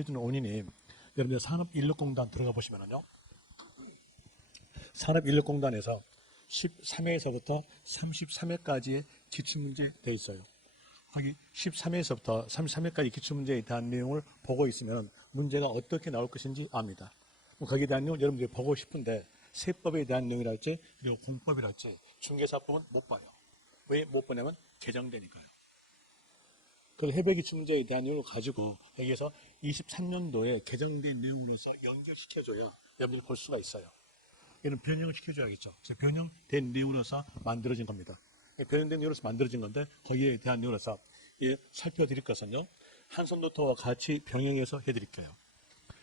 해주는 원인이 여러분들 산업인력공단 들어가 보시면요. 산업인력공단에서 13회에서부터 33회까지의 기출문제 되어 있어요. 거기 13회에서부터 33회까지 기출문제에 대한 내용을 보고 있으면 문제가 어떻게 나올 것인지 압니다. 거기에 대한 내용을 여러분들이 보고 싶은데 세법에 대한 내용이랄지 그리고 공법이랄지 중개사법은 못 봐요. 왜 못 보냐면 개정되니까요. 그 해외기출문제에 대한 내용을 가지고 여기에서 23년도에 개정된 내용으로서 연결시켜줘야 여러분들이 볼 수가 있어요. 얘는 변형을 시켜줘야겠죠. 그래서 변형된 내용으로서 만들어진 겁니다. 변형된 내용으로서 만들어진 건데 거기에 대한 내용으로서 살펴드릴 것은요. 한손 노트와 같이 병행해서 해드릴게요.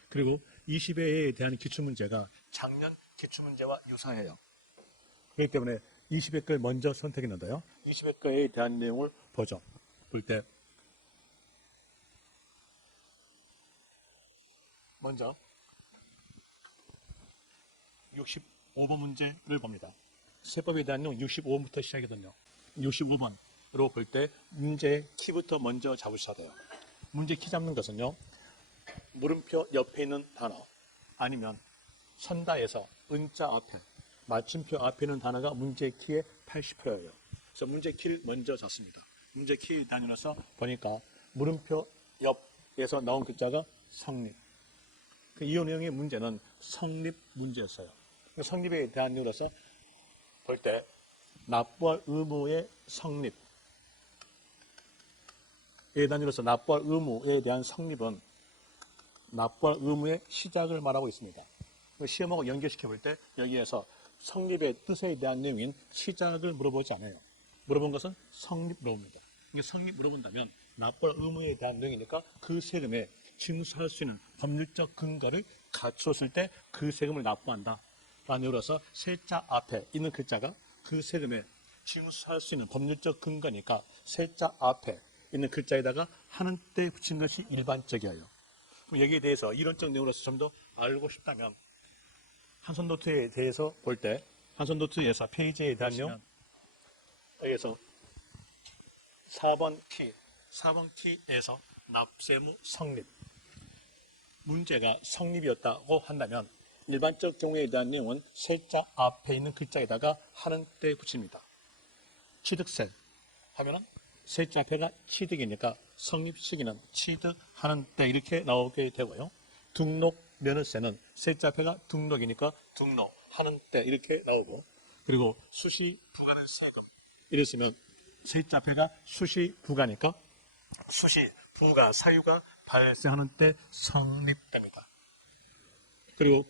그리고 20회에 대한 기출문제가 작년 기출문제와 유사해요. 그렇기 때문에 20회 걸 먼저 선택했는데요. 20회 거에 대한 내용을 보죠. 볼 때 먼저 65번 문제를 봅니다. 세법에 대한 내용 65번부터 시작이거든요. 65번으로 볼 때 문제의 키부터 먼저 잡으셔야 돼요. 문제 키 잡는 것은요. 물음표 옆에 있는 단어 아니면 선다에서 은자 앞에 맞춤표 앞에 있는 단어가 문제 키의 80%예요. 그래서 문제 키를 먼저 잡습니다. 문제 키 다녀서 보니까 물음표 옆에서 나온 글자가 성립. 이 내용의 문제는 성립 문제였어요. 성립에 대한 내용으로서 볼 때 납부할 의무의 성립에 대한 내용으로서 납부할 의무에 대한 성립은 납부할 의무의 시작을 말하고 있습니다. 시험하고 연결시켜 볼 때 여기에서 성립의 뜻에 대한 내용인 시작을 물어보지 않아요. 물어본 것은 성립 물어봅니다. 성립 물어본다면 납부할 의무에 대한 내용이니까 그 세금에 징수할 수 있는 법률적 근거를 갖추었을 때 그 세금을 납부한다. 라는 내용으로서 세자 앞에 있는 글자가 그 세금에 징수할 수 있는 법률적 근거니까 세자 앞에 있는 글자에다가 하는 때 붙인 것이 일반적이에요. 그럼 여기에 대해서 이론적 내용으로서 좀 더 알고 싶다면 한손 노트에 대해서 볼 때 한손 노트에서 페이지에 대한 내용 여기에서 4번 T에서 납세무 성립 문제가 성립이었다고 한다면 일반적 경우에 대한 내용은 세자 앞에 있는 글자에다가 하는 때 붙입니다. 취득세 하면은 세자 앞에가 취득이니까 성립 시기는 취득하는 때 이렇게 나오게 되고요. 등록 면허세는 세자 앞에가 등록이니까 등록하는 때 이렇게 나오고 그리고 수시 부과는 세금 이랬으면 세자 앞에가 수시 부과니까 수시 부과 사유가 발생하는 때 성립됩니다. 그리고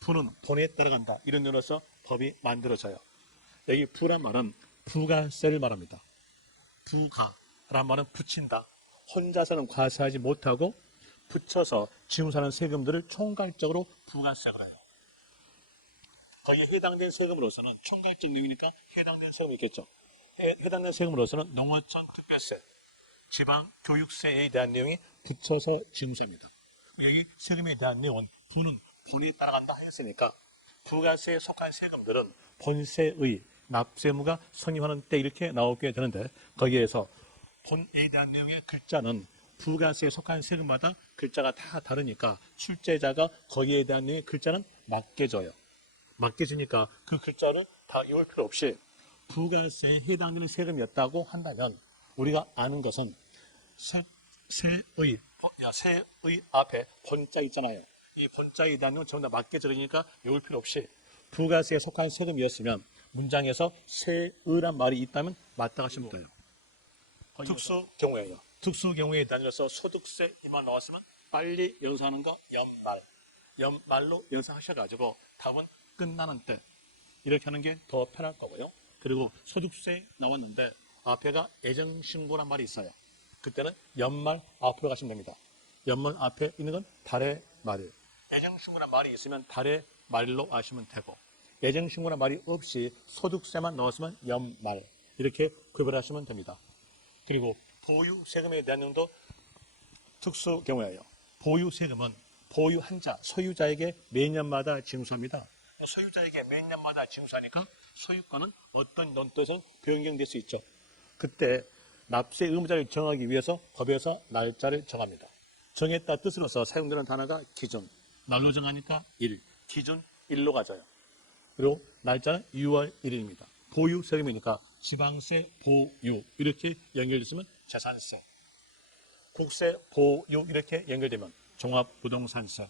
부는 본에 따라간다. 이런 의미로서 법이 만들어져요. 여기 부란 말은 부가세를 말합니다. 부가란 말은 붙인다. 혼자서는 과세하지 못하고 붙여서 징수하는 세금들을 총괄적으로 부가세라고 해요. 거기에 해당된 세금으로서는 총괄적 내용이니까 해당된 세금이 있겠죠. 해당된 세금으로서는 농어촌 특별세, 지방교육세에 대한 내용이 붙여서 징수합니다. 여기 세금에 대한 내용은 부는 본이 따라간다 했으니까 부가세에 속한 세금들은 본세의 납세무가 성립하는 때 이렇게 나오게 되는데 거기에서 본에 대한 내용의 글자는 부가세에 속한 세금마다 글자가 다 다르니까 출제자가 거기에 대한 내용의 글자는 맡겨줘요. 맡겨주니까 그 글자를 다 외울 필요 없이 부가세에 해당되는 세금이었다고 한다면 우리가 아는 것은 세의 앞에 본자 있잖아요. 이 본자에 대한 내용은 전부 다 맡겨져니까 외울 필요 없이 부가세에 속한 세금이었으면 문장에서 세의란 말이 있다면 맞다 하시면 돼요. 특수 경우에요. 특수 경우에 다녀서 소득세 이만 나왔으면 빨리 연산하는 거 연말로 연산하셔가지고 답은 끝나는 때 이렇게 하는 게 더 편할 거고요. 그리고 소득세 나왔는데 앞에가 예정신고란 말이 있어요. 그때는 연말 앞으로 가시면 됩니다. 연말 앞에 있는 건 달의 말일. 예정신고란 말이 있으면 달의 말일로 아시면 되고 예정신고란 말이 없이 소득세만 넣었으면 연말 이렇게 구별하시면 됩니다. 그리고 보유세금에 대한 내용도 특수 경우예요. 보유세금은 보유한 자, 소유자에게 매년마다 징수합니다. 소유자에게 매년마다 징수하니까 소유권은 어떤 논뜻에서 변경될 수 있죠. 그때 납세 의무자를 정하기 위해서 법에서 날짜를 정합니다. 정했다 뜻으로서 사용되는 단어가 기준. 날로 정하니까 1. 기준 1로 가져요. 그리고 날짜는 6월 1일입니다. 보유 세금이니까 지방세 보유 이렇게 연결됐으면 재산세. 국세 보유 이렇게 연결되면 종합부동산세.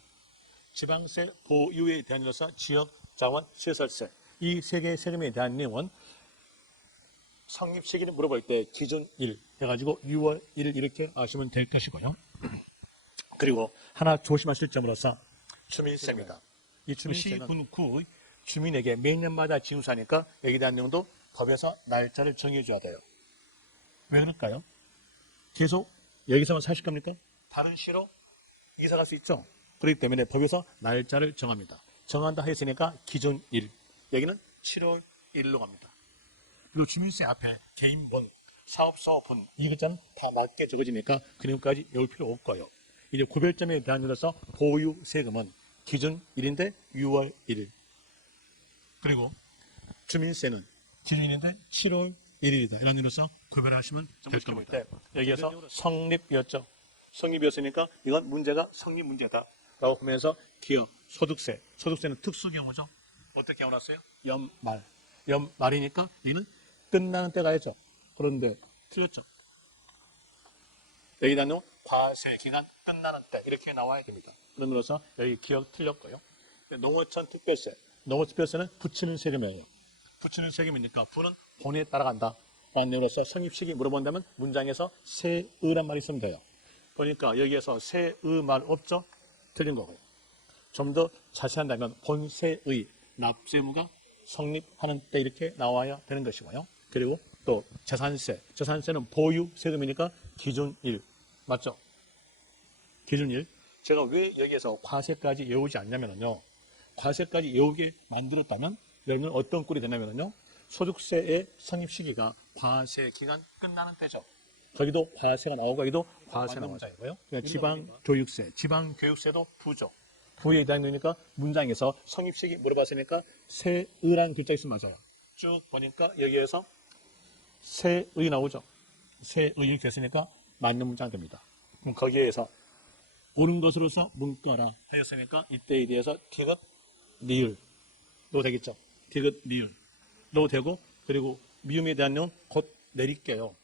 지방세 보유에 대한 이로서 지역자원시설세. 이 세 개의 세금에 대한 내용은 성립 시기를 물어볼 때 기준 1 해가지고 6월 1일 이렇게 아시면 될 것이고요. 그리고 하나 조심하실 점으로서 주민세입니다. 이 주민세는 시군구 주민에게 매년마다 징수하니까 여기에 대한 내용도 법에서 날짜를 정해줘야 돼요. 왜 그럴까요? 계속 여기서만 사실 겁니까? 다른 시로 이사 갈 수 있죠. 그렇기 때문에 법에서 날짜를 정합니다. 정한다 했으니까 기준 1. 여기는 7월 1일로 갑니다. 그리고 주민세 앞에 개인분, 사업소분 이 글자는 다 맞게 적어지니까 그림까지 외울 필요 없고요. 이제 구별점에 대한 이로서 보유 세금은 기준 1인데 6월 1일. 그리고 주민세는 기준인데 7월 1일이다. 이런 이로서 구별하시면 될 겁니다. 여기에서 성립이었죠. 성립이었으니까 이건 문제가 성립 문제다. 라고 보면서 기업, 소득세. 소득세는 특수경우죠. 어떻게 해놨어요? 연말. 연말이니까 이는 끝나는 때 가야죠. 그런데 틀렸죠. 여기다 놓은 과세 기간 끝나는 때 이렇게 나와야 됩니다. 그러므로서 여기 기억 틀렸고요. 농어촌 특별세. 농어 특별세는 붙이는 세금이에요. 붙이는 세금이니까 부는 본에 따라간다. 라는 내용으로서 성립시기 물어본다면 문장에서 세의란 말이 있으면 돼요. 보니까 여기에서 세의 말 없죠? 틀린 거고요. 좀 더 자세한다면 본세의 납세무가 성립하는 때 이렇게 나와야 되는 것이고요. 그리고 또 재산세. 재산세는 보유 세금이니까 기준 1. 맞죠? 기준 1. 제가 왜 여기에서 과세까지 외우지 않냐면요. 과세까지 외우게 만들었다면 여러분은 어떤 꼴이 되냐면요. 소득세의 성립 시기가 과세 기간 끝나는 때죠. 거기도 과세가 나오고 여기도 과세 나오죠. 그러니까 지방교육세, 지방교육세도 부죠. 부에 대한 거니까 문장에서 성립 시기 물어봤으니까 세의라는 글자 있으면 맞아요. 쭉 보니까 여기에서 세의 나오죠. 세의 이렇게 됐으니까 맞는 문장 됩니다. 그럼 거기에서 옳은 것으로서 문과라 하였으니까 이때에 대해서 디귿, 리을로 되겠죠. 디귿, 리을로 되고 그리고 미음에 대한 내용은 곧 내릴게요.